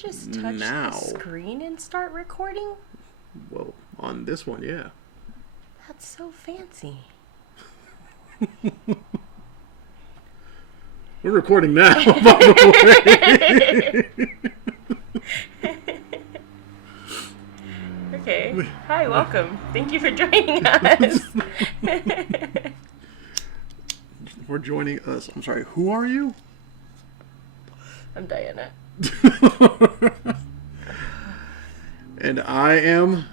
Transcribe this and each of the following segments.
just touch the screen and start recording? Well, on this one, yeah. That's so fancy. We're recording now, by the way. Okay. Hi, welcome. Thank you for joining us. For joining us. I'm sorry, who are you? I'm Diana. And I am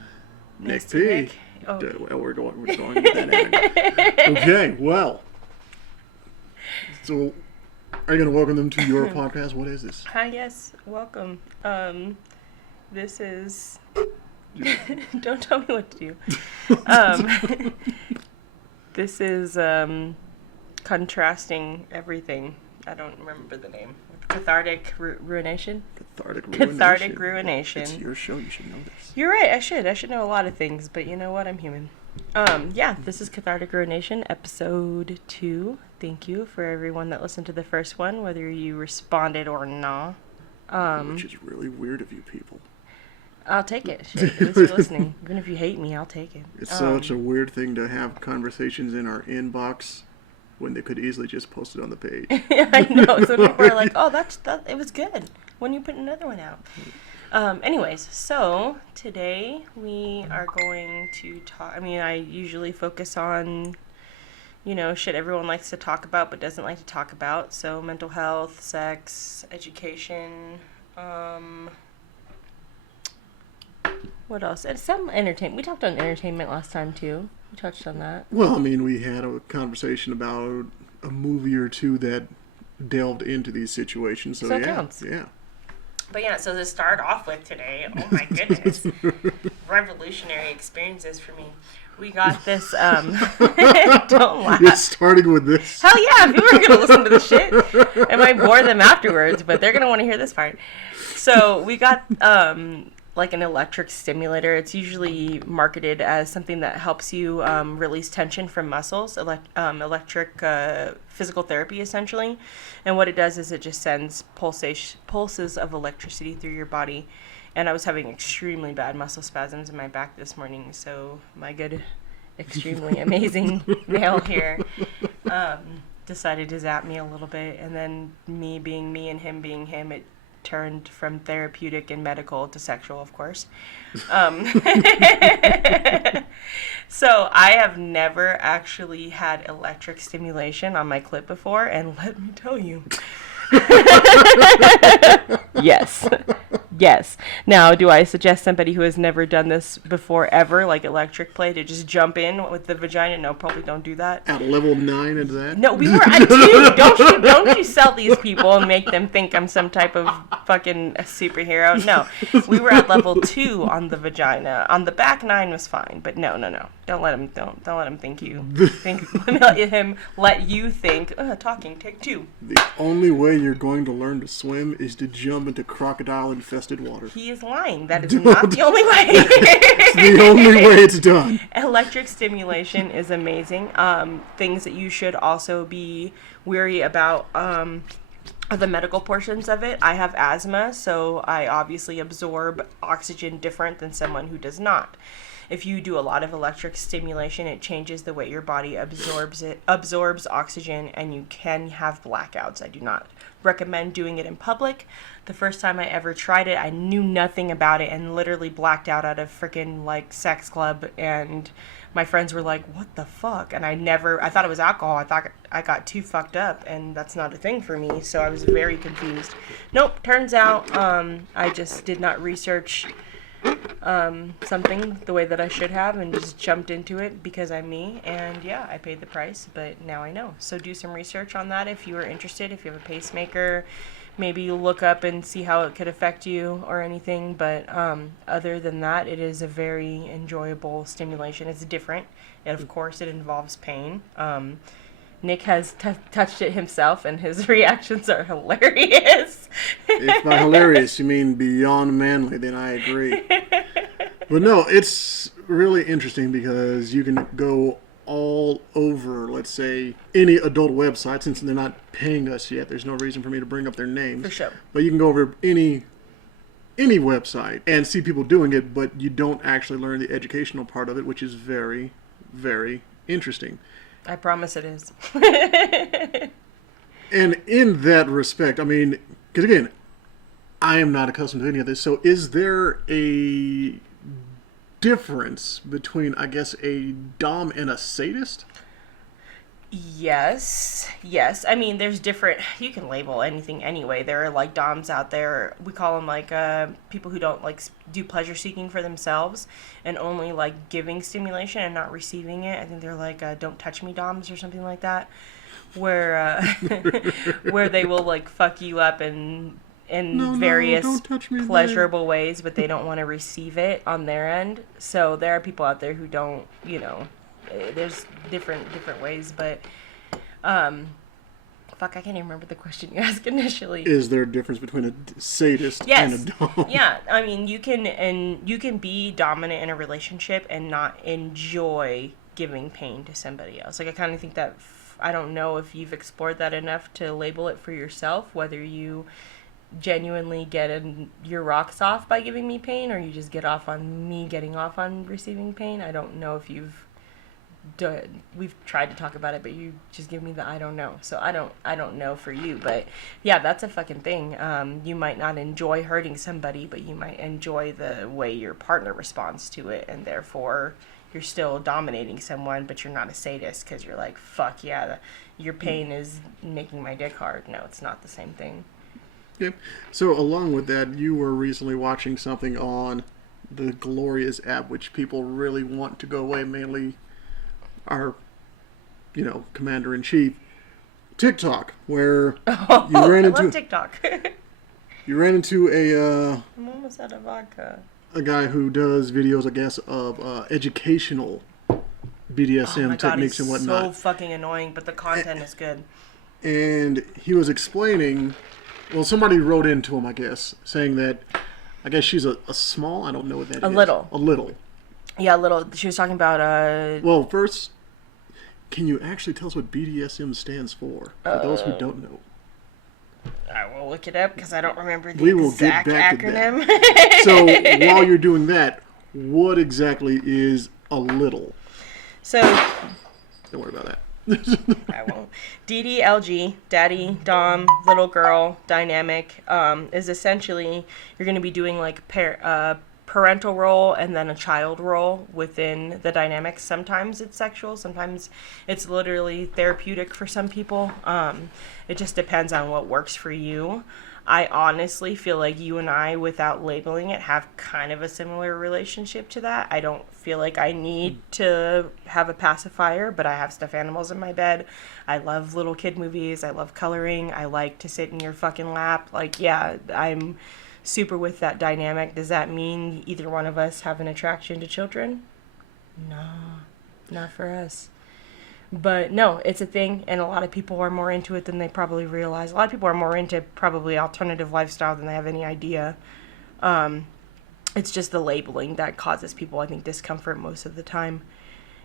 Nick P. Nick. Oh. Well, we're going with that angle. Okay, well. So, are you going to welcome them to your podcast? What is this? Hi, yes. Welcome. This is... Don't tell me what to do. This is contrasting everything. I don't remember the name. Cathartic Ruination? Cathartic Ruination. It's your show. You should know this. You're right. I should know a lot of things, but you know what? I'm human. Yeah, this is Cathartic Ruination, episode 2. Thank you for everyone that listened to the first one, whether you responded or not. Which is really weird of you people. I'll take it. Shit, at least you're listening. Even if you hate me, I'll take it. It's such a weird thing to have conversations in our inbox when they could easily just post it on the page. I know. So people are like, "Oh, that it was good." When you put another one out. Anyways, so today we are going to talk. I mean, I usually focus on, shit everyone likes to talk about but doesn't like to talk about. So mental health, sex, education. What else? And some entertainment. We talked on entertainment last time, too. We touched on that. Well, I mean, we had a conversation about a movie or two that delved into these situations. So, it yeah. Counts. Yeah. But, yeah, so to start off with today, oh, my goodness. Revolutionary experiences for me. We got this, don't laugh. You're starting with this? Hell yeah, people are going to listen to this shit. I might bore them afterwards, but they're going to want to hear this part. So, we got... like an electric stimulator. It's usually marketed as something that helps you release tension from muscles, electric physical therapy essentially. And what it does is it just sends pulses of electricity through your body. And I was having extremely bad muscle spasms in my back this morning, so my good, extremely amazing male here decided to zap me a little bit. And then me being me and him being him, it turned from therapeutic and medical to sexual, of course. So I have never actually had electric stimulation on my clit before, and let me tell you. Yes. Now, do I suggest somebody who has never done this before ever, like electric play, to just jump in with the vagina? No, probably don't do that. At level 9 into that? No, we were at 2. Don't you sell these people and make them think I'm some type of fucking superhero. No, we were at level 2 on the vagina. On the back, 9 was fine, but no. Don't let him think you think. Let you think. Talking. Take 2. The only way you're going to learn to swim is to jump into crocodile-infested water. He is lying. That is not the only way. It's the only way it's done. Electric stimulation is amazing. Things that you should also be wary about are the medical portions of it. I have asthma, so I obviously absorb oxygen different than someone who does not. If you do a lot of electric stimulation, it changes the way your body absorbs oxygen, and you can have blackouts. I do not recommend doing it in public. The first time I ever tried it, I knew nothing about it and literally blacked out at a freaking sex club, and my friends were like, "What the fuck?" And I thought it was alcohol. I thought I got too fucked up, and that's not a thing for me, so I was very confused. Nope, turns out I just did not research something the way that I should have and just jumped into it because I'm me, and yeah, I paid the price, but now I know. So do some research on that if you are interested. If you have a pacemaker, maybe look up and see how it could affect you or anything, but other than that, it is a very enjoyable stimulation. It's different, and of course it involves pain. Nick has touched it himself, and his reactions are hilarious. If by hilarious you mean beyond manly, then I agree. But no, it's really interesting because you can go all over, let's say, any adult website. Since they're not paying us yet, there's no reason for me to bring up their names. For sure. But you can go over any any website and see people doing it, but you don't actually learn the educational part of it, which is very, very interesting. I promise it is. And in that respect, I mean, because again, I am not accustomed to any of this. So is there a difference between, I guess, a dom and a sadist? Yes. I mean, there's different. You can label anything anyway. There are like doms out there. We call them like people who don't like do pleasure seeking for themselves and only like giving stimulation and not receiving it. I think they're like don't touch me doms or something like that, where where they will like fuck you up and in various pleasurable ways, but they don't want to receive it on their end. So there are people out there who don't, there's different ways, but fuck, I can't even remember the question you asked initially. Is there a difference between a sadist and a dom? Yeah, I mean, you can be dominant in a relationship and not enjoy giving pain to somebody else. Like, I kind of think that I don't know if you've explored that enough to label it for yourself, whether you genuinely get your rocks off by giving me pain, or you just get off on me getting off on receiving pain. I don't know if we've tried to talk about it, but you just give me the I don't know. So I don't know for you, but yeah, that's a fucking thing. You might not enjoy hurting somebody, but you might enjoy the way your partner responds to it, and therefore you're still dominating someone, but you're not a sadist because you're like, fuck yeah, your pain is making my dick hard. No, it's not the same thing. Okay. So along with that, you were recently watching something on the Glorious app, which people really want to go away, mainly our, commander-in-chief, TikTok, where you ran into... I love TikTok. You ran into I'm almost out of vodka. A guy who does videos, I guess, of educational BDSM techniques and whatnot. So fucking annoying, but the content is good. And he was explaining... Well, somebody wrote into him, I guess, saying that, I guess she's a small, I don't know what that is. A little. Yeah, a little. She was talking about, Well, first, can you actually tell us what BDSM stands for those who don't know? I will look it up, because I don't remember the exact acronym. So, while you're doing that, what exactly is a little? So... Don't worry about that. I won't. DDLG, daddy, dom, little girl, dynamic, is essentially you're going to be doing like parental role and then a child role within the dynamics. Sometimes it's sexual, sometimes it's literally therapeutic for some people. It just depends on what works for you. I honestly feel like you and I, without labeling it, have kind of a similar relationship to that. I don't feel like I need to have a pacifier, but I have stuffed animals in my bed. I love little kid movies. I love coloring. I like to sit in your fucking lap. Like, yeah, I'm super with that dynamic. Does that mean either one of us have an attraction to children? No, not for us. But no, it's a thing, and a lot of people are more into it than they probably realize. A lot of people are more into probably alternative lifestyle than they have any idea. It's just the labeling that causes people, I think, discomfort most of the time.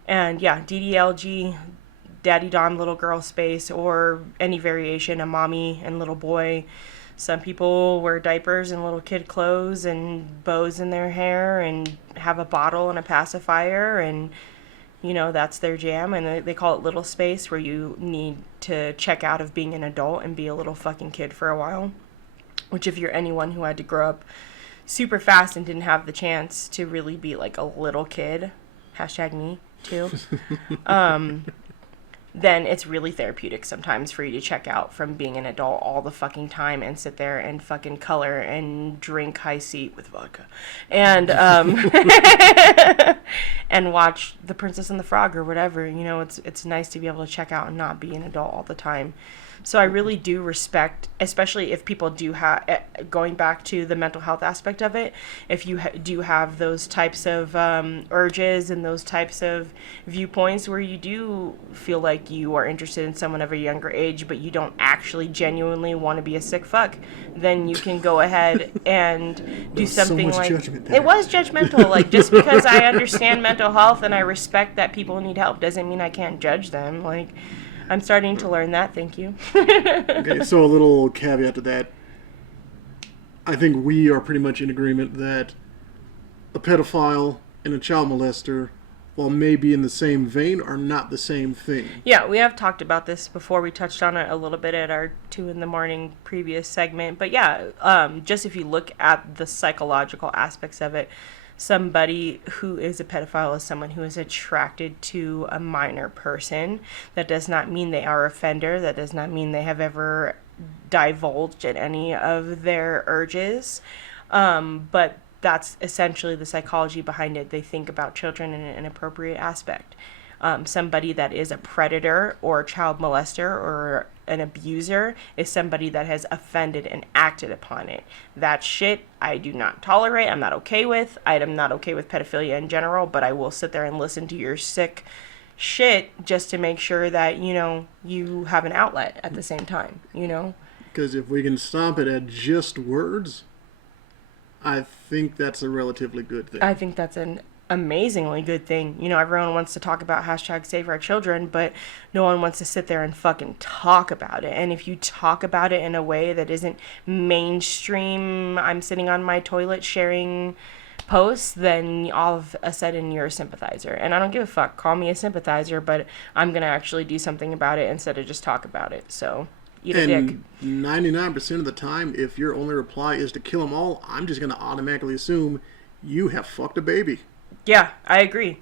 And yeah, DDLG, daddy dom, little girl space, or any variation, a mommy and little boy. Some people wear diapers and little kid clothes and bows in their hair and have a bottle and a pacifier, and that's their jam, and they call it little space, where you need to check out of being an adult and be a little fucking kid for a while. Which, if you're anyone who had to grow up super fast and didn't have the chance to really be like a little kid, #me too, then it's really therapeutic sometimes for you to check out from being an adult all the fucking time and sit there and fucking color and drink high C with vodka and and watch The Princess and the Frog or whatever. It's nice to be able to check out and not be an adult all the time. So I really do respect, especially if people do have, going back to the mental health aspect of it, if you do have those types of urges and those types of viewpoints where you do feel like you are interested in someone of a younger age, but you don't actually genuinely want to be a sick fuck, then you can go ahead and do something like... It was judgmental. Like, just because I understand mental health and I respect that people need help doesn't mean I can't judge them. Like... I'm starting to learn that, thank you. Okay, so a little caveat to that. I think we are pretty much in agreement that a pedophile and a child molester, while maybe in the same vein, are not the same thing. Yeah, we have talked about this before. We touched on it a little bit at our 2 in the morning previous segment. But yeah, just if you look at the psychological aspects of it, somebody who is a pedophile is someone who is attracted to a minor person. That does not mean they are an offender. That does not mean they have ever divulged in any of their urges. But that's essentially the psychology behind it. They think about children in an inappropriate aspect. Somebody that is a predator or a child molester or an abuser is somebody that has offended and acted upon it. That shit I do not tolerate. I'm not okay with. I am not okay with pedophilia in general, but I will sit there and listen to your sick shit just to make sure that, you have an outlet at the same time, Because if we can stop it at just words, I think that's a relatively good thing. I think that's an amazingly good thing. Everyone wants to talk about hashtag save our children, but no one wants to sit there and fucking talk about it. And if you talk about it in a way that isn't mainstream, I'm sitting on my toilet sharing posts, then all of a sudden you're a sympathizer. And I don't give a fuck. Call me a sympathizer, but I'm going to actually do something about it instead of just talk about it. So eat a dick. 99% of the time, if your only reply is to kill them all, I'm just going to automatically assume you have fucked a baby. Yeah, I agree.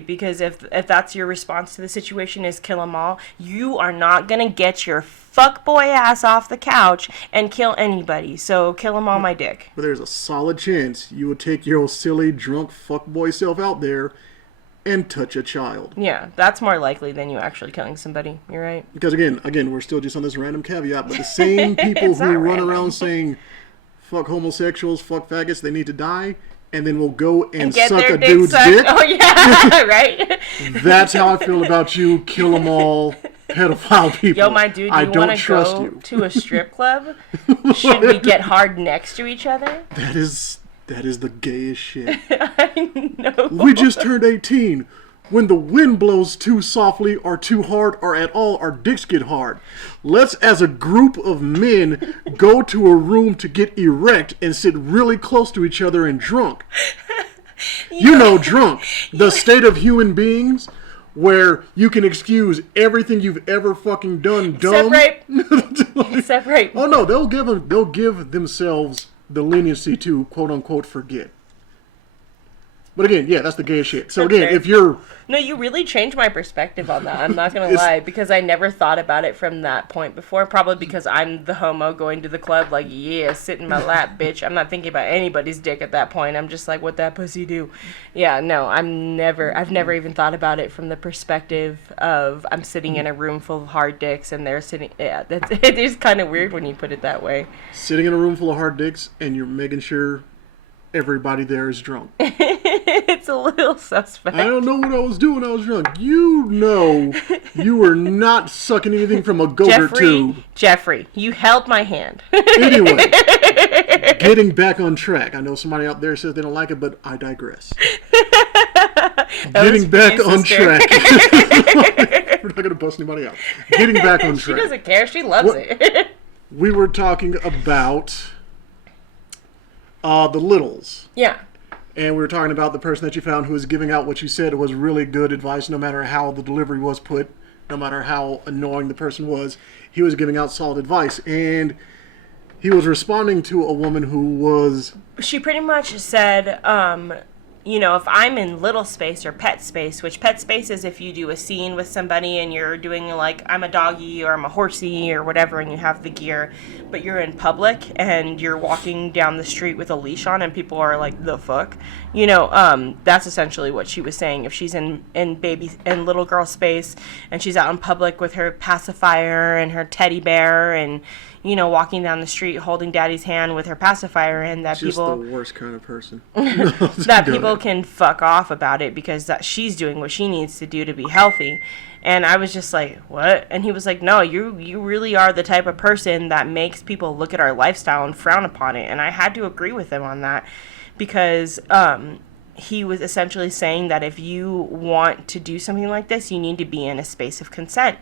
Because if that's your response to the situation is kill them all, you are not going to get your fuckboy ass off the couch and kill anybody. So kill them all, my dick. But there's a solid chance you would take your old silly, drunk fuckboy self out there and touch a child. Yeah, that's more likely than you actually killing somebody. You're right. Because again, we're still just on this random caveat, but the same people who run around saying, fuck homosexuals, fuck faggots, they need to die, and then we'll go and suck a dude's dick. Oh, yeah, right? That's how I feel about you, kill them all, pedophile people. Yo, my dude, you want to go to a strip club? Should we get hard next to each other? That is the gayest shit. I know. We just turned 18. When the wind blows too softly or too hard or at all, our dicks get hard. Let's, as a group of men, go to a room to get erect and sit really close to each other and drunk. Drunk. The state of human beings where you can excuse everything you've ever fucking done dumb. Except rape. Oh no, they'll give themselves the leniency to quote unquote forget. But again, yeah, that's the gay shit. So again, if you're... No, you really changed my perspective on that. I'm not going to lie, because I never thought about it from that point before. Probably because I'm the homo going to the club like, yeah, sit in my lap, bitch. I'm not thinking about anybody's dick at that point. I'm just like, what that pussy do? Yeah, no, I've never even thought about it from the perspective of I'm sitting in a room full of hard dicks and they're sitting... Yeah, it is kind of weird when you put it that way. Sitting in a room full of hard dicks and you're making sure everybody there is drunk. It's a little suspect. I don't know what I was doing when I was drunk. You were not sucking anything from a go-gurt tube. Jeffrey, you held my hand. Anyway, getting back on track. I know somebody out there says they don't like it, but I digress. Getting back on track. We're not going to bust anybody out. Getting back on track. She doesn't care. She loves it. We were talking about the littles. Yeah. And we were talking about the person that you found who was giving out what you said was really good advice, no matter how the delivery was put, no matter how annoying the person was. He was giving out solid advice. And he was responding to a woman who was... She pretty much said, if I'm in little space or pet space, which pet space is if you do a scene with somebody and you're doing like, I'm a doggy or I'm a horsey or whatever, and you have the gear, but you're in public and you're walking down the street with a leash on and people are like, the fuck? That's essentially what she was saying. If she's in little girl space and she's out in public with her pacifier and her teddy bear and, walking down the street holding daddy's hand with her pacifier, and that just people... the worst kind of person. that people can fuck off about it because she's doing what she needs to do to be healthy. And I was just like, what? And he was like, no, you really are the type of person that makes people look at our lifestyle and frown upon it. And I had to agree with him on that because he was essentially saying that if you want to do something like this, you need to be in a space of consent,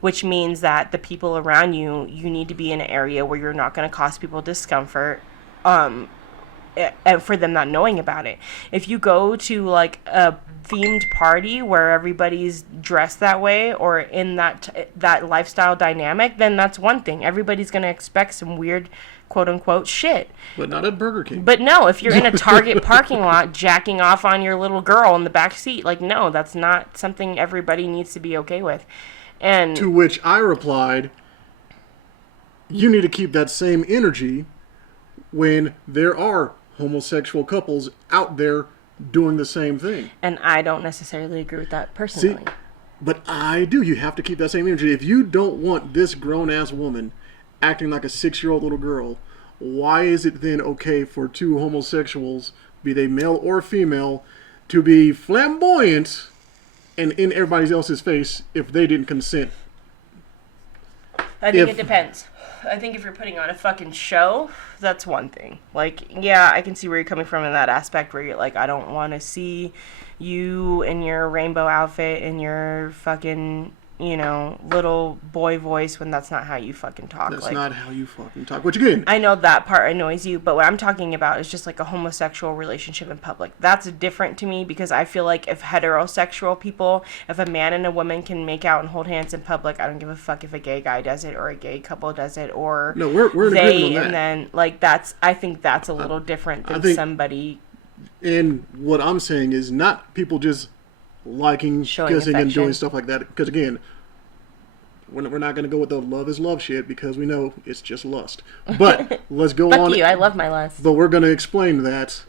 which means that the people around you need to be in an area where you're not going to cause people discomfort, and for them not knowing about it. If you go to like a themed party where everybody's dressed that way or in that lifestyle dynamic, then that's one thing. Everybody's going to expect some weird quote unquote shit. But not at Burger King. But no, if you're in a Target parking lot jacking off on your little girl in the back seat, like, no, that's not something everybody needs to be okay with. And to which I replied, you need to keep that same energy when there are homosexual couples out there doing the same thing. And I don't necessarily agree with that personally. See, but I do. You have to keep that same energy. If you don't want this grown-ass woman acting like a 6-year-old little girl, why is it then okay for two homosexuals, be they male or female, to be flamboyant and in everybody else's face if they didn't consent? I think it depends. I think if you're putting on a fucking show, that's one thing. Like, yeah, I can see where you're coming from in that aspect where you're like, I don't want to see you in your rainbow outfit and your fucking, you know, little boy voice when that's not how you fucking talk. That's like, not how you fucking talk. Which again, I know that part annoys you, but what I'm talking about is just like a homosexual relationship in public. That's different to me because I feel like if heterosexual people, if a man and a woman can make out and hold hands in public, I don't give a fuck if a gay guy does it or a gay couple does it or no, we're in agreement on that. And then like I think that's a little different than somebody. And what I'm saying is not people just liking, kissing, and doing stuff like that. Because again, we're not going to go with the love is love shit because we know it's just lust. But let's go on. Fuck you, I love my lust. But we're going to explain that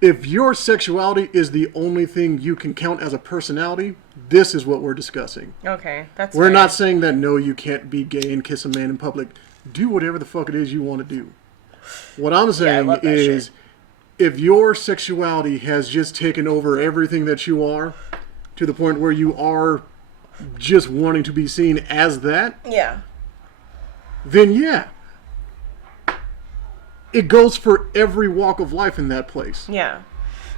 if your sexuality is the only thing you can count as a personality, this is what we're discussing. Okay, that's We're fair. not saying that no, you can't be gay and kiss a man in public. Do whatever the fuck it is you want to do. What I'm saying is, if your sexuality has just taken over everything that you are, to the point where you are just wanting to be seen as that, yeah, then yeah. It goes for every walk of life in that place. Yeah.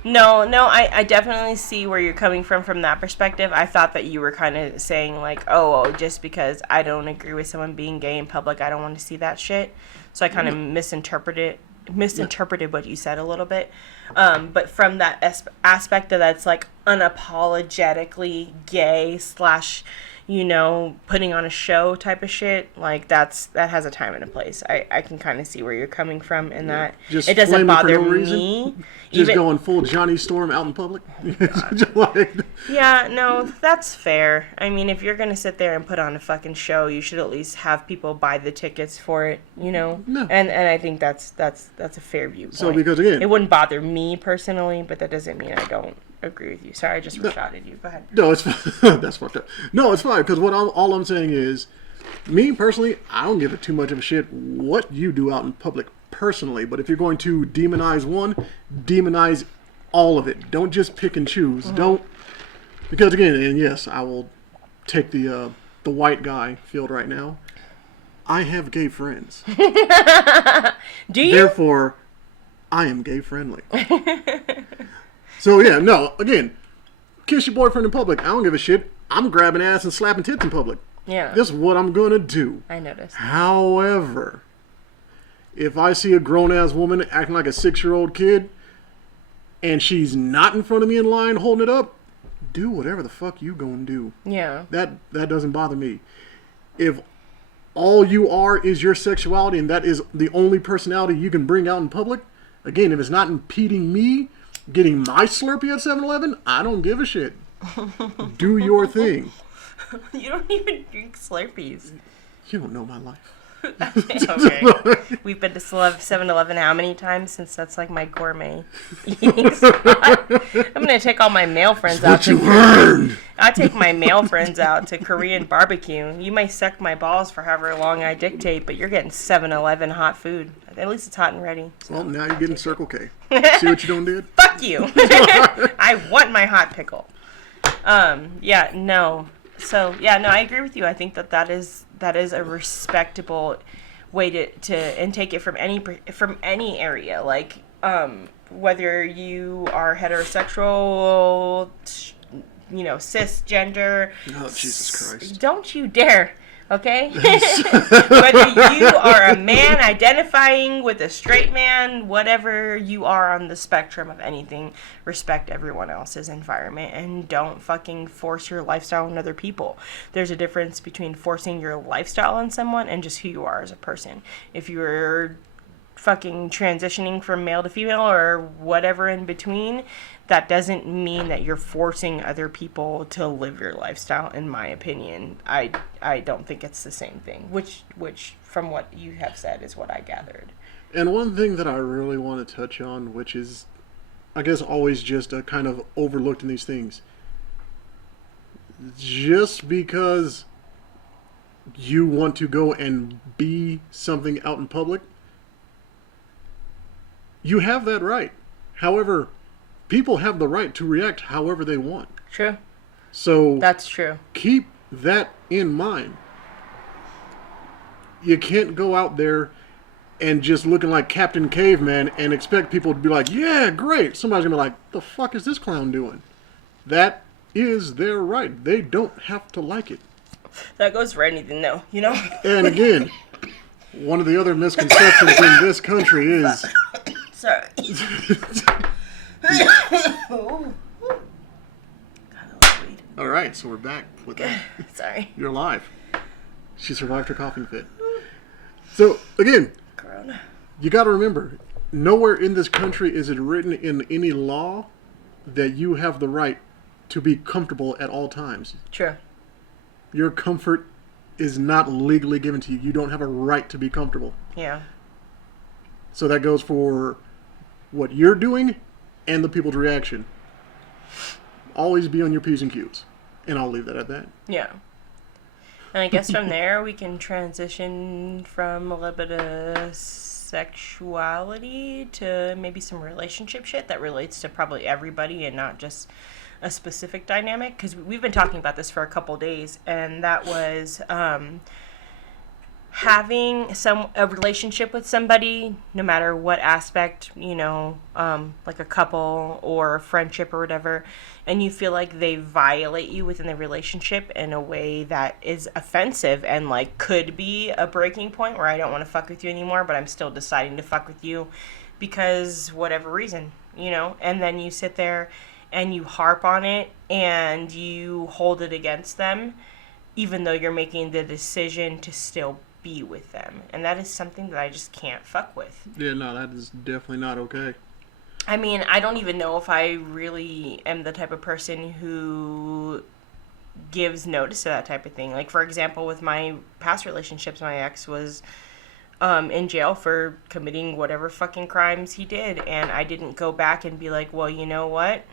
No, I definitely see where you're coming from that perspective. I thought that you were kind of saying like, oh, just because I don't agree with someone being gay in public, I don't want to see that shit. So I kind of misinterpreted what you said a little bit. But from that aspect of that's like unapologetically gay / you know, putting on a show type of shit, like that has a time and a place. I can kind of see where you're coming from in that. Just it doesn't bother no me. Just going full Johnny Storm out in public. Yeah, no, that's fair. I mean, if you're gonna sit there and put on a fucking show, you should at least have people buy the tickets for it, you know. No. And I think that's a fair viewpoint. So because again, it wouldn't bother me personally, but that doesn't mean I don't agree with you. Sorry, I just shot at you. Go ahead. No, it's fine. That's fucked up. No, it's fine because all I'm saying is, me personally, I don't give it too much of a shit what you do out in public personally. But if you're going to demonize one, demonize all of it. Don't just pick and choose. Mm-hmm. Don't, because again, and yes, I will take the white guy field right now. I have gay friends. Do you? Therefore, I am gay friendly. So yeah, no, again, kiss your boyfriend in public. I don't give a shit. I'm grabbing ass and slapping tits in public. Yeah. This is what I'm gonna do. I noticed. However, if I see a grown-ass woman acting like a 6-year-old kid, and she's not in front of me in line holding it up, do whatever the fuck you gonna do. Yeah. That doesn't bother me. If all you are is your sexuality and that is the only personality you can bring out in public, again, if it's not impeding me getting my Slurpee at 7-Eleven, I don't give a shit. Do your thing. You don't even drink Slurpees. You don't know my life. Okay. We've been to 7-Eleven how many times since that's like my gourmet eating spot? I'm going to take all my male friends out. I take my male friends out to Korean barbecue. You may suck my balls for however long I dictate, but you're getting 7-Eleven hot food. At least it's hot and ready. So. Well, now you're getting Circle K. See what you done did? Fuck you. I want my hot pickle. Yeah, no. So, yeah, no, I agree with you. I think that is a respectable way to and take it from any area. Like, whether you are heterosexual, you know, cisgender. Oh, Jesus Christ. Don't you dare. Okay? Whether you are a man identifying with a straight man, whatever you are on the spectrum of anything, respect everyone else's environment and don't fucking force your lifestyle on other people. There's a difference between forcing your lifestyle on someone and just who you are as a person. If you're fucking transitioning from male to female or whatever in between, that doesn't mean that you're forcing other people to live your lifestyle, in my opinion. I don't think it's the same thing, which from what you have said is what I gathered. And one thing that I really want to touch on, which is, I guess, always just a kind of overlooked in these things. Just because you want to go and be something out in public, you have that right. However, people have the right to react however they want. True. So That's true. keep that in mind. You can't go out there and just looking like Captain Caveman and expect people to be like, yeah, great. Somebody's going to be like, the fuck is this clown doing? That is their right. They don't have to like it. That goes for anything, though, you know? And again, one of the other misconceptions in this country is... Sorry. All right, so we're back with that. Sorry. You're alive. She survived her coughing fit. So, again, Corona. you got to remember, nowhere in this country is it written in any law that you have the right to be comfortable at all times. True. Your comfort is not legally given to you. You don't have a right to be comfortable. Yeah. So that goes for what you're doing and the people's reaction. Always be on your P's and Q's. And I'll leave that at that. Yeah. And I guess from there we can transition from a little bit of sexuality to maybe some relationship shit that relates to probably everybody and not just a specific dynamic. Because we've been talking about this for a couple days, and that was having a relationship with somebody, no matter what aspect, you know, like a couple or a friendship or whatever, and you feel like they violate you within the relationship in a way that is offensive and like could be a breaking point where I don't want to fuck with you anymore, but I'm still deciding to fuck with you because whatever reason, you know, and then you sit there and you harp on it and you hold it against them, even though you're making the decision to still be with them. And that is something that I just can't fuck with. Yeah, no, that is definitely not okay. I mean, I don't even know if I really am the type of person who gives notice to that type of thing. Like, for example, with my past relationships, my ex was in jail for committing whatever fucking crimes he did. And I didn't go back and be like, well, you know what?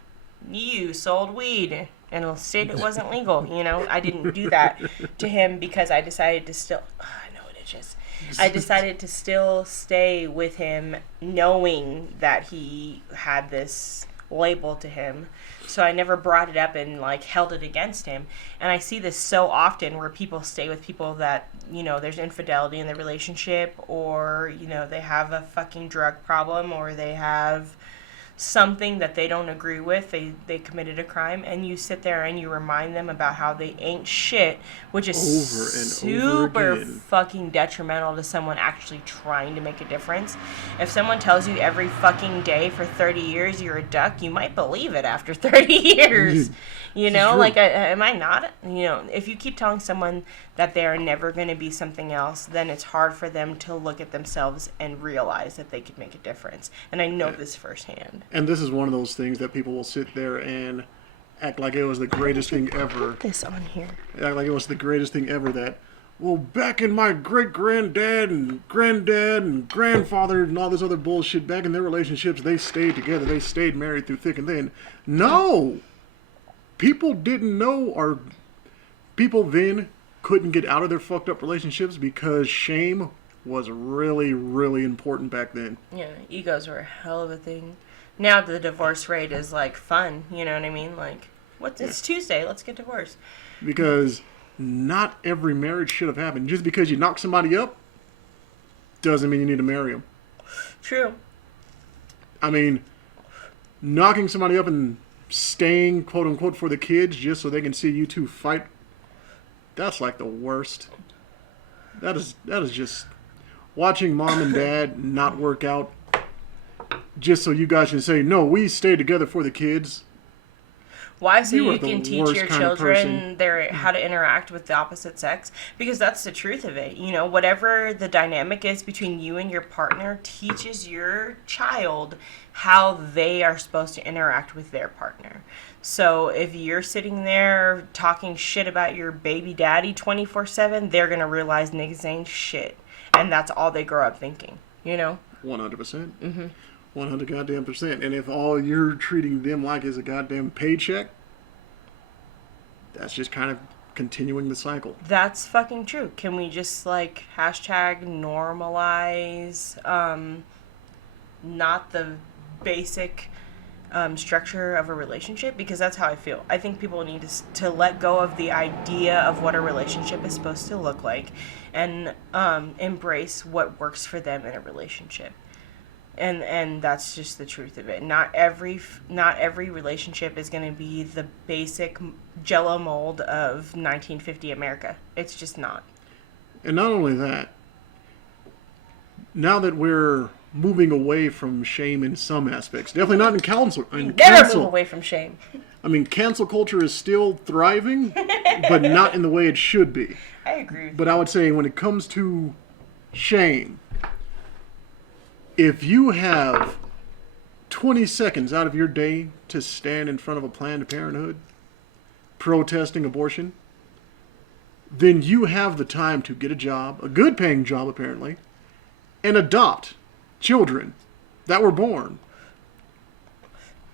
You sold weed and it'll state it wasn't legal. You know, I didn't do that to him because I decided to still... I decided to still stay with him knowing that he had this label to him. So I never brought it up and like held it against him. And I see this so often where people stay with people that, you know, there's infidelity in the relationship, or, you know, they have a fucking drug problem, or they have something that they don't agree with, they committed a crime, and you sit there and you remind them about how they ain't shit, which is super fucking detrimental to someone actually trying to make a difference. If someone tells you every fucking day for 30 years you're a duck, you might believe it after 30 years. You know, like, am I not? You know, if you keep telling someone that they are never going to be something else, then it's hard for them to look at themselves and realize that they could make a difference. And I know this firsthand. And this is one of those things that people will sit there and act like it was the greatest thing ever. Put this on here. Act like it was the greatest thing ever that, well, back in my great-granddad and granddad and grandfather and all this other bullshit, back in their relationships, they stayed together. They stayed married through thick and thin. No! People didn't know, or people then couldn't get out of their fucked up relationships because shame was really, really important back then. Yeah, egos were a hell of a thing. Now the divorce rate is like fun, you know what I mean? Like, it's Tuesday, let's get divorced. Because not every marriage should have happened. Just because you knock somebody up doesn't mean you need to marry them. True. I mean, knocking somebody up and staying, quote unquote, for the kids just so they can see you two fight, that's like the worst. That is just watching mom and dad not work out just so you guys can say, no, we stay together for the kids. Why? So You are you the can teach worst your kind of person. children how to interact with the opposite sex? Because that's the truth of it. You know, whatever the dynamic is between you and your partner teaches your child how they are supposed to interact with their partner. So if you're sitting there talking shit about your baby daddy 24/7, they're going to realize niggas ain't shit. And that's all they grow up thinking, you know? 100%. 100 goddamn percent. And if all you're treating them like is a goddamn paycheck, that's just kind of continuing the cycle. That's fucking true. Can we just like hashtag normalize not the basic structure of a relationship? Because that's how I feel. I think people need to let go of the idea of what a relationship is supposed to look like and embrace what works for them in a relationship. And that's just the truth of it. Not every relationship is going to be the basic Jello mold of 1950 America. It's just not. And not only that, now that we're moving away from shame in some aspects, definitely not in counsel. Never move away from shame. I mean, cancel culture is still thriving, but not in the way it should be. I agree with But I would say when it comes to shame, if you have 20 seconds out of your day to stand in front of a Planned Parenthood protesting abortion, then you have the time to get a job, a good paying job apparently, and adopt children that were born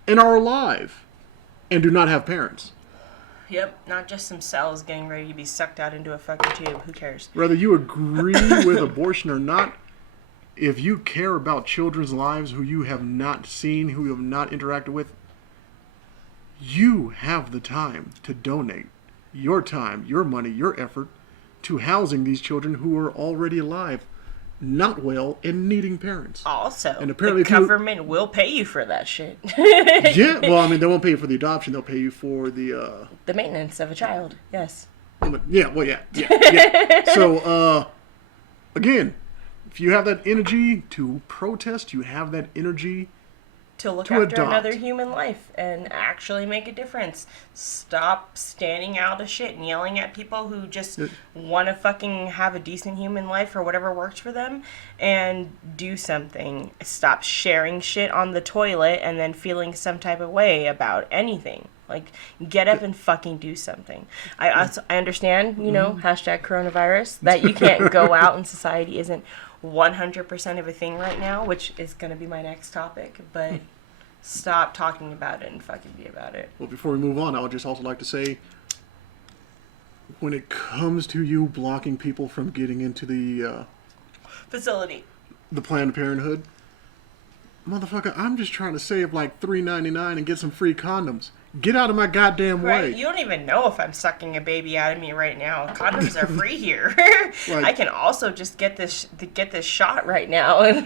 and are alive and do not have parents. Yep, not just some cells getting ready to be sucked out into a fucking tube. Who cares? Whether you agree with abortion or not, if you care about children's lives who you have not seen, who you have not interacted with, you have the time to donate your time, your money, your effort to housing these children who are already alive, not well, and needing parents. Also, and apparently the government will pay you for that shit. Yeah, well, I mean, they won't pay you for the adoption. They'll pay you for the maintenance of a child. Yes. Yeah, well, yeah. So, again, if you have that energy to protest, you have that energy to look to after adopt another human life and actually make a difference. Stop standing out of shit and yelling at people who just want to fucking have a decent human life or whatever works for them and do something. Stop sharing shit on the toilet and then feeling some type of way about anything. Like, get up and fucking do something. I understand, you know, hashtag coronavirus, that you can't go out and society isn't 100% of a thing right now, which is going to be my next topic, but stop talking about it and fucking be about it. Well, before we move on, I would just also like to say, when it comes to you blocking people from getting into the facility, the Planned Parenthood, motherfucker, I'm just trying to save like $3.99 and get some free condoms. Get out of my goddamn way. Right, you don't even know if I'm sucking a baby out of me right now. Condoms are free here. Like, I can also just get this shot right now and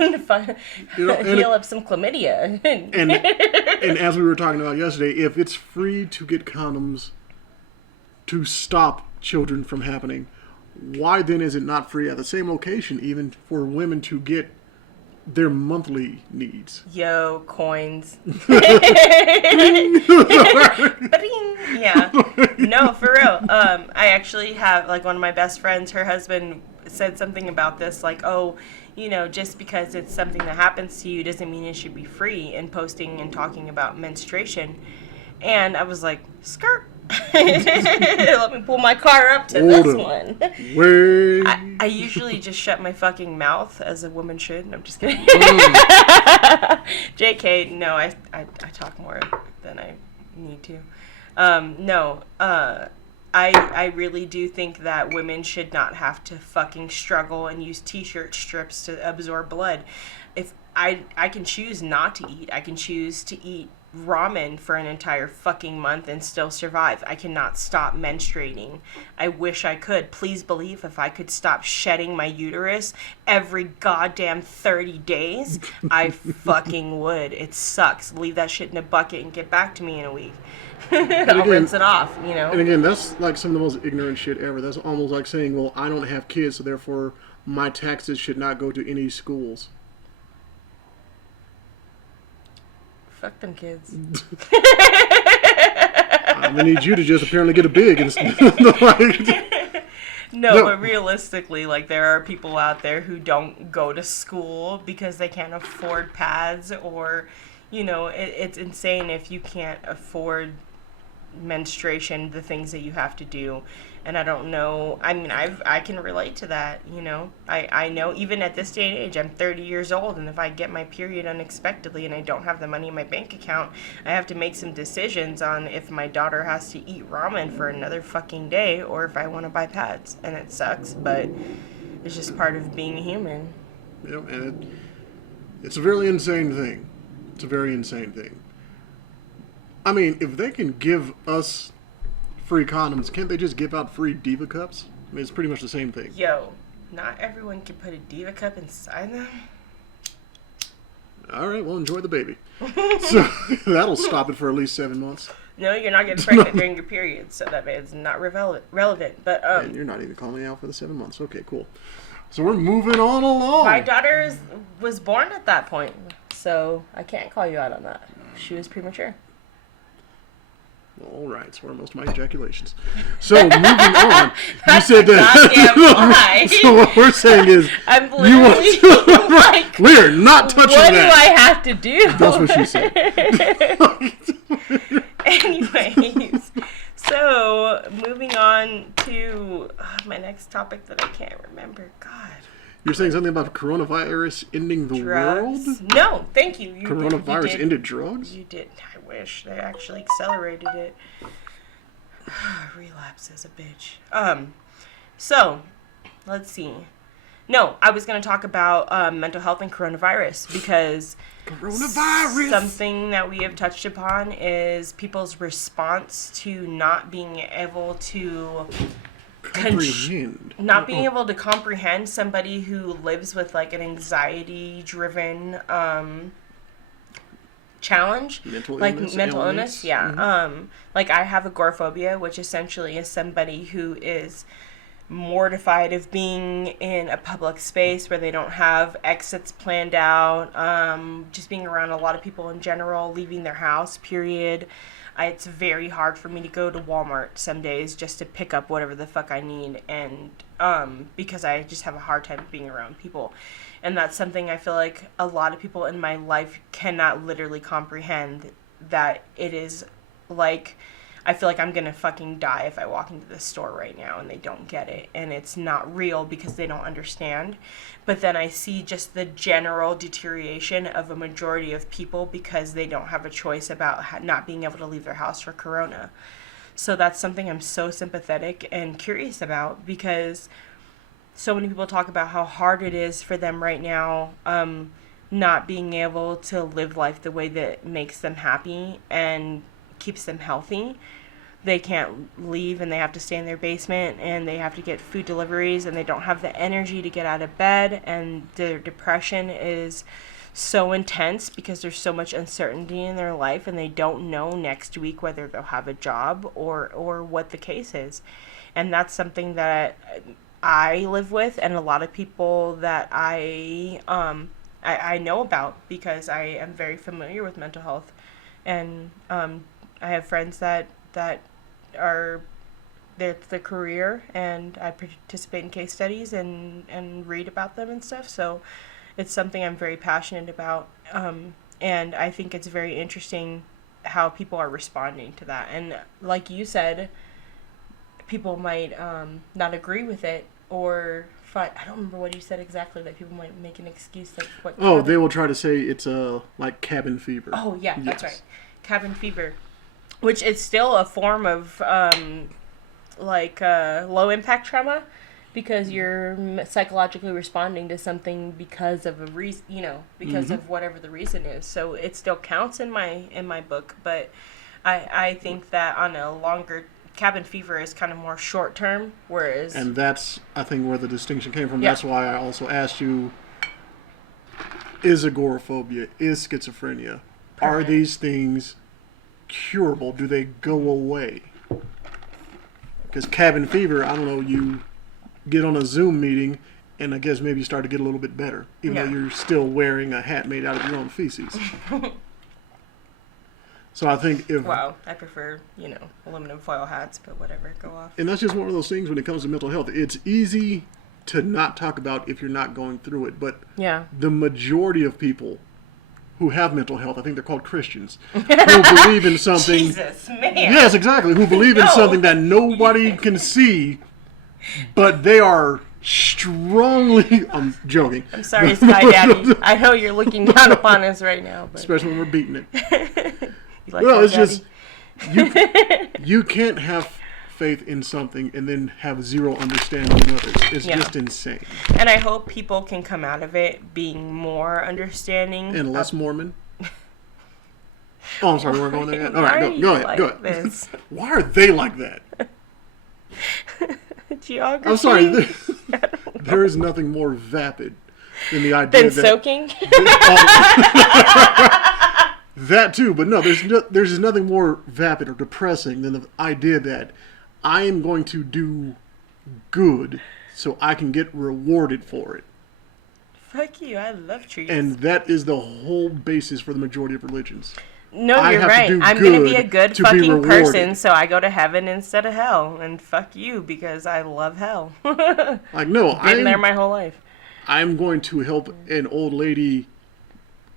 heal up some chlamydia. and as we were talking about yesterday, if it's free to get condoms to stop children from happening, why then is it not free at the same location even for women to get their monthly needs? Yo, coins. Yeah. No, for real. I actually have, like, one of my best friends, her husband said something about this, like, oh, you know, just because it's something that happens to you doesn't mean it should be free, and posting and talking about menstruation. And I was like, skirt. Let me pull my car up to this one. I usually just shut my fucking mouth, as a woman should. No, I'm just kidding. JK, no, I talk more than I need to. I really do think that women should not have to fucking struggle and use t-shirt strips to absorb blood. If I can choose not to eat, I can choose to eat ramen for an entire fucking month and still survive. I cannot stop menstruating. I wish I could. Please believe if I could stop shedding my uterus every goddamn 30 days, I fucking would. It sucks. Leave that shit in a bucket and get back to me in a week. I'll rinse it off, you know? And again, that's like some of the most ignorant shit ever. That's almost like saying, well, I don't have kids, so therefore my taxes should not go to any schools. Fuck them kids. I need you to just apparently get a big. No, but realistically, like, there are people out there who don't go to school because they can't afford pads, or, you know, it's insane if you can't afford menstruation, the things that you have to do. And I don't know, I mean, I can relate to that, you know. I know even at this day and age, I'm 30 years old, and if I get my period unexpectedly and I don't have the money in my bank account, I have to make some decisions on if my daughter has to eat ramen for another fucking day or if I want to buy pads. And it sucks, but it's just part of being human. Yeah, and it's a very insane thing. It's a very insane thing. I mean, if they can give us free condoms, can't they just give out free Diva cups? I mean, it's pretty much the same thing. Yo, not everyone can put a Diva cup inside them. All right, well, enjoy the baby. So that'll stop it for at least 7 months. No, you're not getting pregnant during your period, so that is not relevant. But and you're not even calling me out for the 7 months. Okay, cool. So we're moving on along. My daughter was born at that point, so I can't call you out on that. She was premature. All right, so where are most of my ejaculations? So moving on, you said that. So what we're saying is, I'm literally like, we're not touching what that. What do I have to do? That's what she said. Anyways, so moving on to my next topic that I can't remember. God. You're saying something about coronavirus ending the drugs? world? No, thank you. Coronavirus ended drugs? You did. I wish. They actually accelerated it. Relapse is a bitch. So, let's see. No, I was going to talk about mental health and coronavirus because something that we have touched upon is people's response to not being able to able to comprehend somebody who lives with like an anxiety driven challenge, mental illness. Yeah. Mm-hmm. Like I have agoraphobia, which essentially is somebody who is mortified of being in a public space where they don't have exits planned out, just being around a lot of people in general, leaving their house, period. It's very hard for me to go to Walmart some days just to pick up whatever the fuck I need, and because I just have a hard time being around people. And that's something I feel like a lot of people in my life cannot literally comprehend, that it is like, I feel like I'm gonna fucking die if I walk into the store right now, and they don't get it, and it's not real because they don't understand. But then I see just the general deterioration of a majority of people because they don't have a choice about not being able to leave their house for corona. So that's something I'm so sympathetic and curious about, because so many people talk about how hard it is for them right now, not being able to live life the way that makes them happy and keeps them healthy. They can't leave, and they have to stay in their basement, and they have to get food deliveries, and they don't have the energy to get out of bed, and their depression is so intense because there's so much uncertainty in their life, and they don't know next week whether they'll have a job or what the case is. And that's something that I live with, and a lot of people that I know about, because I am very familiar with mental health, and I have friends that are, that's their career, and I participate in case studies and read about them and stuff. So it's something I'm very passionate about, and I think it's very interesting how people are responding to that. And like you said, people might not agree with it, or I don't remember what you said exactly, that people might make an excuse like what. Oh, they will try to say it's like cabin fever. Oh yeah, yes. That's right, cabin fever. Which is still a form of, low impact trauma, Because you're psychologically responding to something because of a reason, because of whatever the reason is. So it still counts in my book, but I think that on a longer, cabin fever is kind of more short term, whereas... And that's, I think, where the distinction came from. Yeah. That's why I also asked you, is agoraphobia, is schizophrenia, are these things curable? Do they go away? Because cabin fever, I don't know, you get on a Zoom meeting and I guess maybe you start to get a little bit better, even though you're still wearing a hat made out of your own feces. So I think if... Wow, I prefer, aluminum foil hats, but whatever, go off. And that's just one of those things when it comes to mental health. It's easy to not talk about if you're not going through it, but the majority of people who have mental health, I think they're called Christians, who believe in something... Jesus, man. Yes, exactly. Who believe in something that nobody can see, but they are strongly... I'm joking. I'm sorry, Sky Daddy. I know you're looking down upon us right now. But... Especially when we're beating it. You like well, that, it's Daddy? just... You can't have faith in something and then have zero understanding in others. It's just insane. And I hope people can come out of it being more understanding. And less Mormon. Oh, I'm sorry, we're going there yet? All right, go ahead. Why are they like that? Geography? I'm sorry. There is nothing more vapid than the idea that... soaking? That too, but no, there's just nothing more vapid or depressing than the idea that I am going to do good so I can get rewarded for it. Fuck you, I love trees. And that is the whole basis for the majority of religions. No, you're right. I'm going to be a good fucking person, so I go to heaven instead of hell. And fuck you, because I love hell. Like, no, been there my whole life. I'm going to help an old lady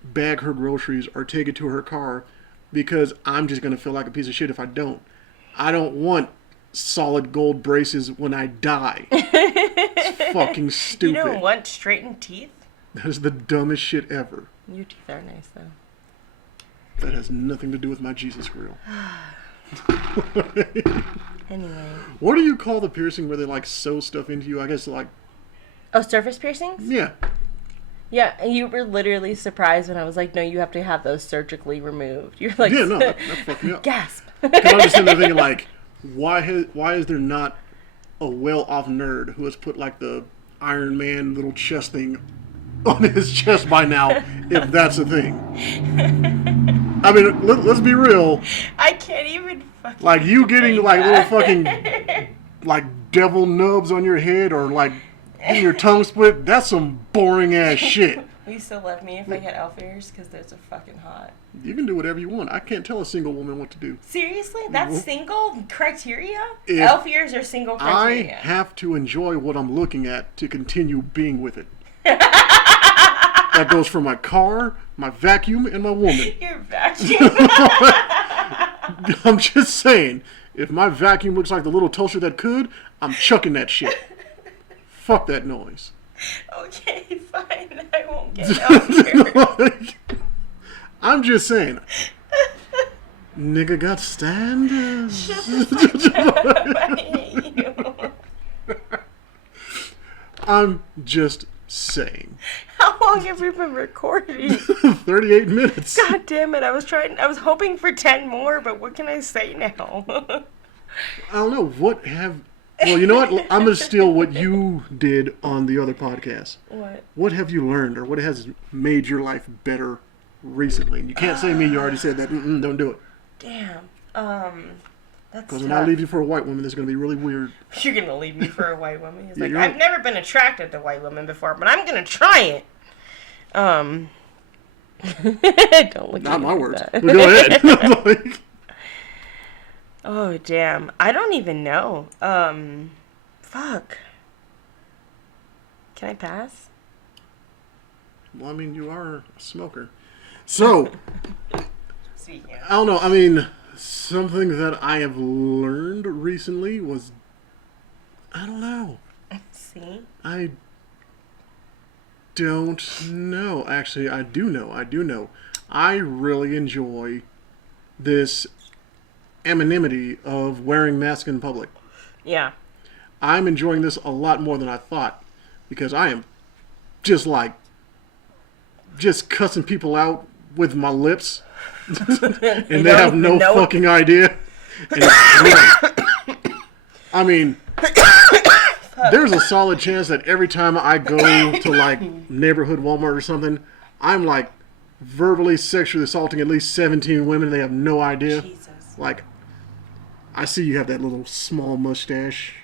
bag her groceries or take it to her car because I'm just going to feel like a piece of shit if I don't. I don't want solid gold braces when I die. It's fucking stupid. You don't want straightened teeth? That is the dumbest shit ever. Your teeth are nice, though. That has nothing to do with my Jesus grill. Anyway. What do you call the piercing where they like sew stuff into you? I guess like... Oh, surface piercings? Yeah. Yeah, you were literally surprised when I was like, no, you have to have those surgically removed. You're like... Yeah, no, that fucked me up. Gasp. Because I'm just sitting there thinking like, why is there not a well-off nerd who has put like the Iron Man little chest thing on his chest by now, if that's a thing? I mean, let's be real. I can't even fucking... Like, you getting like little fucking like devil nubs on your head or like getting your tongue split, that's some boring ass shit. Will you still love me if I get elf ears? Because those are fucking hot. You can do whatever you want. I can't tell a single woman what to do. Seriously? That's single criteria? Elf ears are single criteria. I have to enjoy what I'm looking at to continue being with it. That goes for my car, my vacuum, and my woman. Your vacuum? I'm just saying, if my vacuum looks like the little toaster that could, I'm chucking that shit. Fuck that noise. Okay, fine. I won't get elf ears. I'm just saying. Nigga got standards. Shut the fuck up. I hate you. I'm just saying. How long have we been recording? 38 minutes. God damn it. I was hoping for 10 more, but what can I say now? I don't know. Well, you know what? I'm going to steal what you did on the other podcast. What? What have you learned or what has made your life better recently? And you can't say me. You already said that. Don't do it. Damn. That's because when I leave you for a white woman, it's going to be really weird. You're going to leave me for a white woman? It's Yeah, like, I've never been attracted to white women before, but I'm going to try it. Don't look Not at me my like words. that. But go ahead. Oh, damn. I don't even know. Fuck. Can I pass? Well, I mean, you are a smoker. So, Speaking I don't know. I mean, something that I have learned recently was, I don't know. See? I don't know. Actually, I do know. I really enjoy this anonymity of wearing masks in public. Yeah. I'm enjoying this a lot more than I thought because I am just cussing people out with my lips and they have no fucking idea. And it's great. I mean, there's a solid chance that every time I go to like neighborhood Walmart or something, I'm like verbally sexually assaulting at least 17 women and they have no idea. Jesus. Like, I see you have that little small mustache.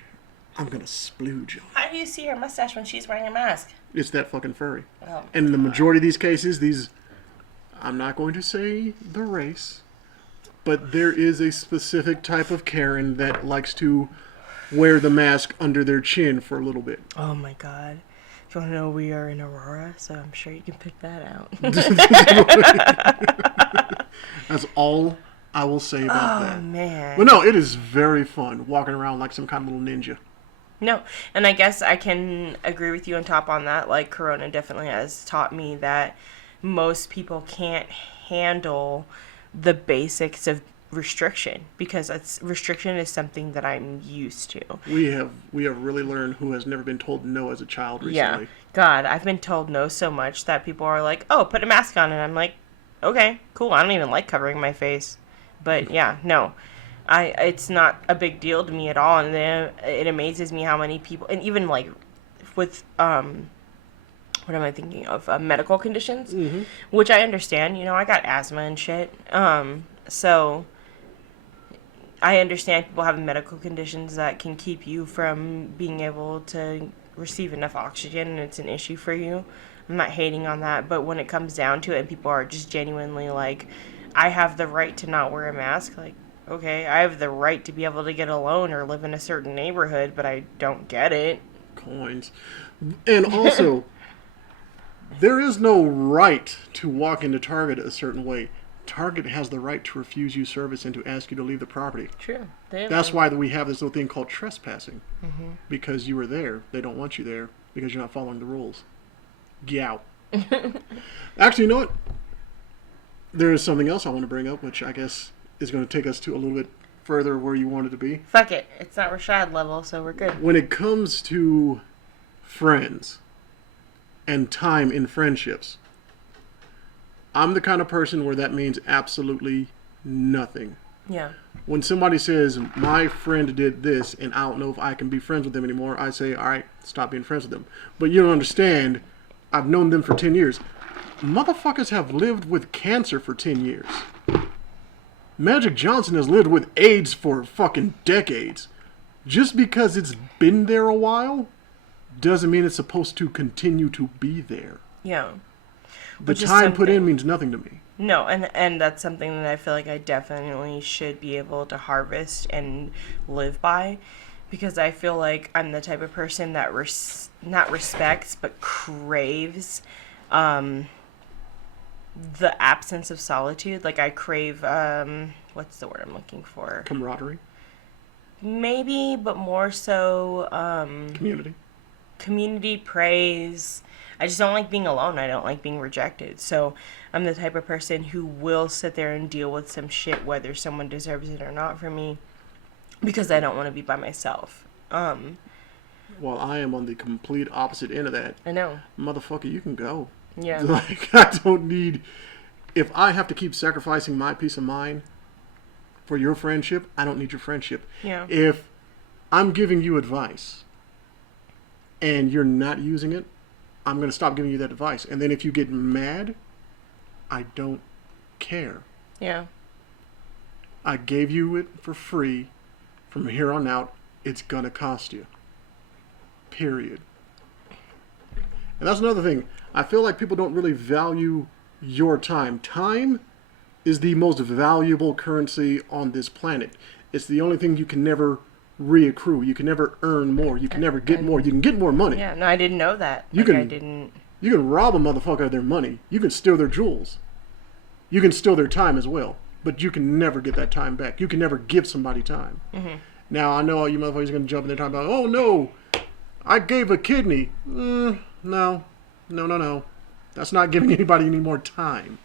I'm gonna splooge you. How do you see her mustache when she's wearing a mask? It's that fucking furry. Oh, and in the majority of these cases, I'm not going to say the race, but there is a specific type of Karen that likes to wear the mask under their chin for a little bit. Oh my god. If you want to know, we are in Aurora, so I'm sure you can pick that out. That's all I will say about that. Oh, man. But no, it is very fun walking around like some kind of little ninja. No, and I guess I can agree with you on top on that. Like, Corona definitely has taught me that most people can't handle the basics of restriction because restriction is something that I'm used to. We have really learned who has never been told no as a child recently. Yeah. God, I've been told no so much that people are like, oh, put a mask on. And I'm like, okay, cool. I don't even like covering my face. But yeah, no. It's not a big deal to me at all, and then it amazes me how many people, and even like with what am I thinking of, medical conditions, which I understand. You know, I got asthma and shit, so I understand people having medical conditions that can keep you from being able to receive enough oxygen, and it's an issue for you. I'm not hating on that, but when it comes down to it, and people are just genuinely like, I have the right to not wear a mask, like, okay, I have the right to be able to get a loan or live in a certain neighborhood, but I don't get it. Coins. And also, there is no right to walk into Target a certain way. Target has the right to refuse you service and to ask you to leave the property. True. That's why we have this little thing called trespassing. Because you were there. They don't want you there because you're not following the rules. Get out. Actually, you know what? There is something else I want to bring up, which I guess is going to take us to a little bit further where you wanted to be. Fuck it. It's not Rashad level, so we're good. When it comes to friends and time in friendships, I'm the kind of person where that means absolutely nothing. Yeah. When somebody says, my friend did this and I don't know if I can be friends with them anymore, I say, all right, stop being friends with them. But you don't understand, I've known them for 10 years. Motherfuckers have lived with cancer for 10 years. Magic Johnson has lived with AIDS for fucking decades. Just because it's been there a while doesn't mean it's supposed to continue to be there. Yeah. The time put in means nothing to me. No, and that's something that I feel like I definitely should be able to harvest and live by, because I feel like I'm the type of person that not respects but craves the absence of solitude. Like, I crave, what's the word I'm looking for? Camaraderie? Maybe, but more so, Community? Community, praise. I just don't like being alone. I don't like being rejected. So I'm the type of person who will sit there and deal with some shit, whether someone deserves it or not, for me, because I don't want to be by myself. Well, I am on the complete opposite end of that. I know. Motherfucker, you can go. Yeah. Like, I don't need... If I have to keep sacrificing my peace of mind for your friendship, I don't need your friendship. Yeah. If I'm giving you advice and you're not using it, I'm going to stop giving you that advice. And then if you get mad, I don't care. Yeah. I gave you it for free. From here on out, it's going to cost you. Period. And that's another thing. I feel like people don't really value your time. Time is the most valuable currency on this planet. It's the only thing you can never reaccrue. You can never earn more. You can never get more. You can get more money. Yeah, no, I didn't know that. You can rob a motherfucker of their money. You can steal their jewels. You can steal their time as well. But you can never get that time back. You can never give somebody time. Mm-hmm. Now, I know all you motherfuckers are going to jump in there talking about, oh, no, I gave a kidney. No. That's not giving anybody any more time.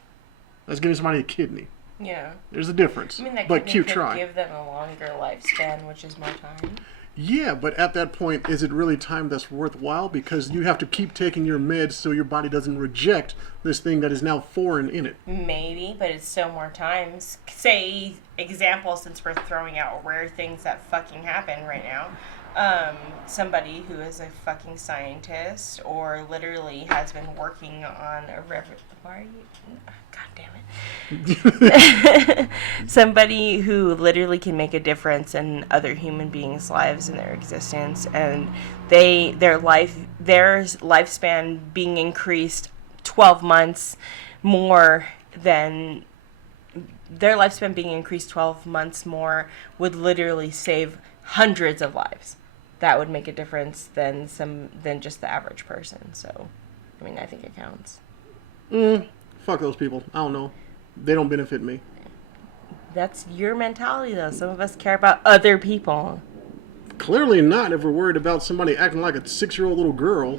That's giving somebody a kidney. Yeah. There's a difference. I mean, that but kidney cute could try. give them a longer lifespan, which is more time. Yeah, but at that point, is it really time that's worthwhile? Because you have to keep taking your meds so your body doesn't reject this thing that is now foreign in it. Maybe, but it's still more times. Say, example, since we're throwing out rare things that fucking happen right now. Somebody who is a fucking scientist or literally has been working on a why are you... God damn it. Somebody who literally can make a difference in other human beings' lives and their existence, and their lifespan being increased 12 months more than their lifespan being increased 12 months more would literally save hundreds of lives. That would make a difference than just the average person. So, I mean, I think it counts. Fuck those people. I don't know. They don't benefit me. That's your mentality, though. Some of us care about other people. Clearly not if we're worried about somebody acting like a 6-year-old little girl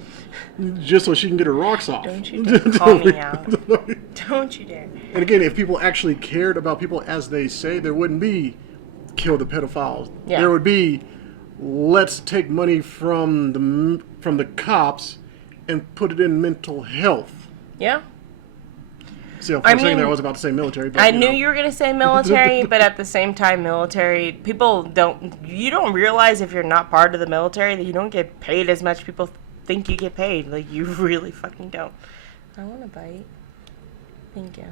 just so she can get her rocks off. Don't you dare call me out. Don't you dare. And again, if people actually cared about people as they say, there wouldn't be kill the pedophiles. Yeah. There would be let's take money from the cops and put it in mental health. Yeah. See, for a second there I was about to say military. But, I knew you were going to say military, but at the same time, military, you don't realize if you're not part of the military that you don't get paid as much people think you get paid. Like, you really fucking don't. I want a bite. Thank you.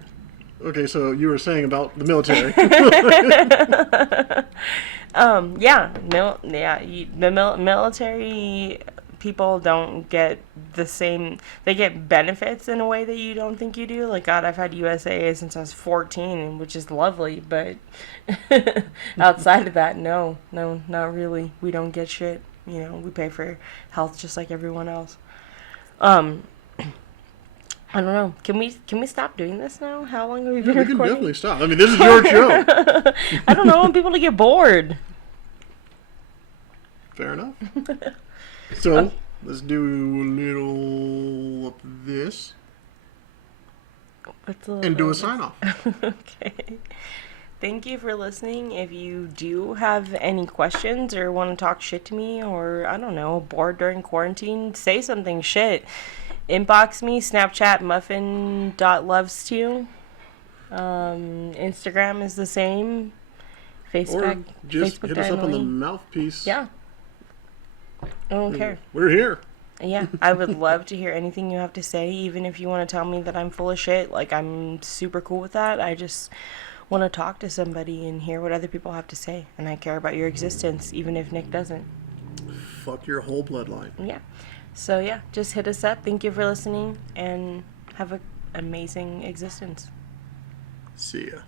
Okay, so you were saying about the military. Military people don't get the same. They get benefits in a way that you don't think you do. Like, God, I've had USAA since I was 14, which is lovely, but outside of that, no, not really. We don't get shit. You know, we pay for health just like everyone else. I don't know. Can we stop doing this now? How long have we been recording? We can definitely stop. I mean, this is your show. I don't know. I want people to get bored. Fair enough. So, let's do a little of this. And do a sign-off. Okay. Thank you for listening. If you do have any questions or want to talk shit to me or, I don't know, bored during quarantine, say something shit. Inbox me, Snapchat, muffin.loves2. Instagram is the same. Facebook. Or just Facebook hit us up on the Emily. mouthpiece. Yeah. I don't care. We're here. Yeah, I would love to hear anything you have to say, even if you want to tell me that I'm full of shit. Like, I'm super cool with that. I just want to talk to somebody and hear what other people have to say. And I care about your existence, even if Nick doesn't. Fuck your whole bloodline. Yeah. So, yeah, just hit us up. Thank you for listening, and have an amazing existence. See ya.